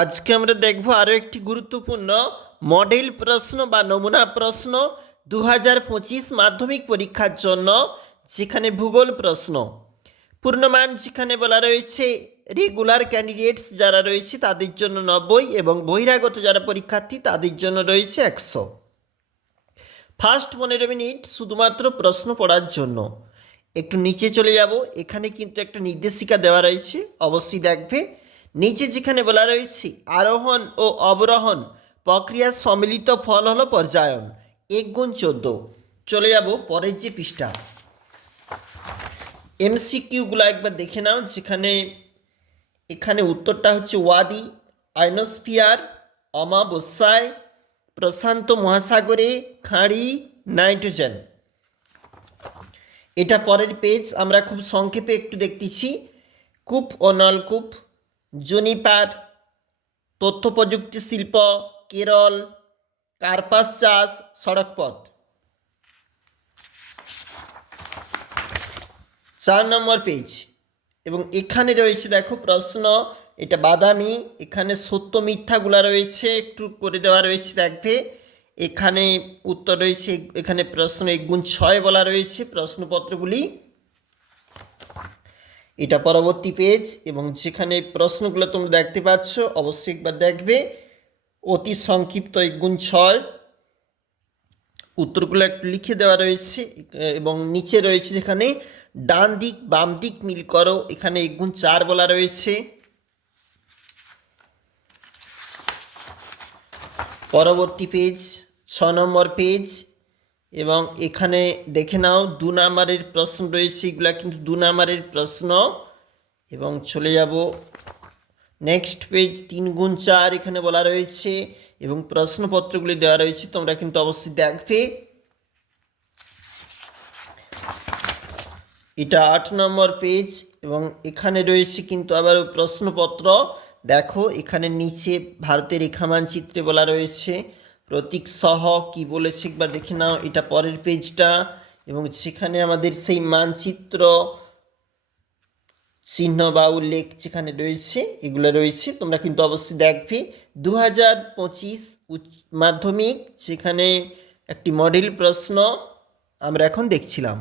আজকে আমরা দেখব আরও একটি গুরুত্বপূর্ণ মডেল প্রশ্ন বা নমুনা প্রশ্ন 2025 মাধ্যমিক পরীক্ষার জন্য, যেখানে ভূগোল প্রশ্ন। পূর্ণমান যেখানে বলা রয়েছে রেগুলার ক্যান্ডিডেটস যারা রয়েছে তাদের জন্য 90 এবং বহিরাগত যারা পরীক্ষার্থী তাদের জন্য রয়েছে 100। ফার্স্ট 15 মিনিট শুধুমাত্র প্রশ্ন পড়ার জন্য। একটু নিচে চলে যাব, এখানে কিন্তু একটা নির্দেশিকা দেওয়া রয়েছে, অবশ্যই দেখবে। নিচে যেখানে বলা রয়েছে আরোহণ ও অবরোহণ প্রক্রিয়ার সম্মিলিত ফল হলো পর্যায়ন, 1 × 14। চলে যাব পরের যে পৃষ্ঠা, এমসিকিউগুলো একবার দেখে নাও। যেখানে এখানে উত্তরটা হচ্ছে ওয়াদি, আয়নোস্ফিয়ার, অমাবস্যায়, প্রশান্ত মহাসাগরে, খাঁড়ি, নাইট্রোজেন। এটা পরের পেজ, আমরা খুব সংক্ষেপে একটু দেখতেছি। কূপ ও নলকূপ, জুনিপার, তথ্য প্রযুক্তি শিল্প, কেরল, কার্পাস চাষ, সড়কপথ। 4 নম্বর পেজ, এবং এখানে রয়েছে দেখো প্রশ্ন, এটা বাদামি, এখানে সত্য মিথ্যাগুলা রয়েছে একটু করে দেওয়া রয়েছে, দেখবে এখানে উত্তর রয়েছে, এখানে প্রশ্ন 1 × 6 বলা রয়েছে প্রশ্নপত্রগুলি। এটা পরবর্তী পেজ, এবং যেখানে প্রশ্নগুলো তোমরা দেখতে পাচ্ছ অবশ্যই একবার দেখবে। অতি সংক্ষিপ্ত 1 × 6, উত্তরগুলো একটু লিখে দেওয়া রয়েছে, এবং নিচে রয়েছে যেখানে ডান দিক বাম দিক মিল করো, এখানে 1 × 4 বলা রয়েছে। পরবর্তী পেজ 6 নম্বর পেজ, এবং এখানে দেখে নাও 2 নম্বরের প্রশ্ন রয়েছে, এগুলা কিন্তু 2 নম্বরের প্রশ্ন। এবং চলে যাব নেক্সট পেজ, 3 × 4 এখানে বলা রয়েছে, এবং প্রশ্নপত্রগুলি দেওয়া রয়েছে, তোমরা কিন্তু অবশ্যই দেখবে। এটা 8 নম্বর পেজ, এবং এখানে রয়েছে কিন্তু আবারও প্রশ্নপত্র। দেখো এখানে নিচে ভারতের রেখা মানচিত্রে বলা রয়েছে প্রতীক সহ কি বলেছে একবার দেখে নাও, এটা পরের পেজটা। এবং সেখানে আমাদের সেই মানচিত্র চিহ্ন বা উল্লেখ যেখানে রয়েছে এগুলো রয়েছে, তোমরা কিন্তু অবশ্যই দেখবে। 2025 মাধ্যমিক, সেখানে একটি মডেল প্রশ্ন আমরা এখন দেখছিলাম।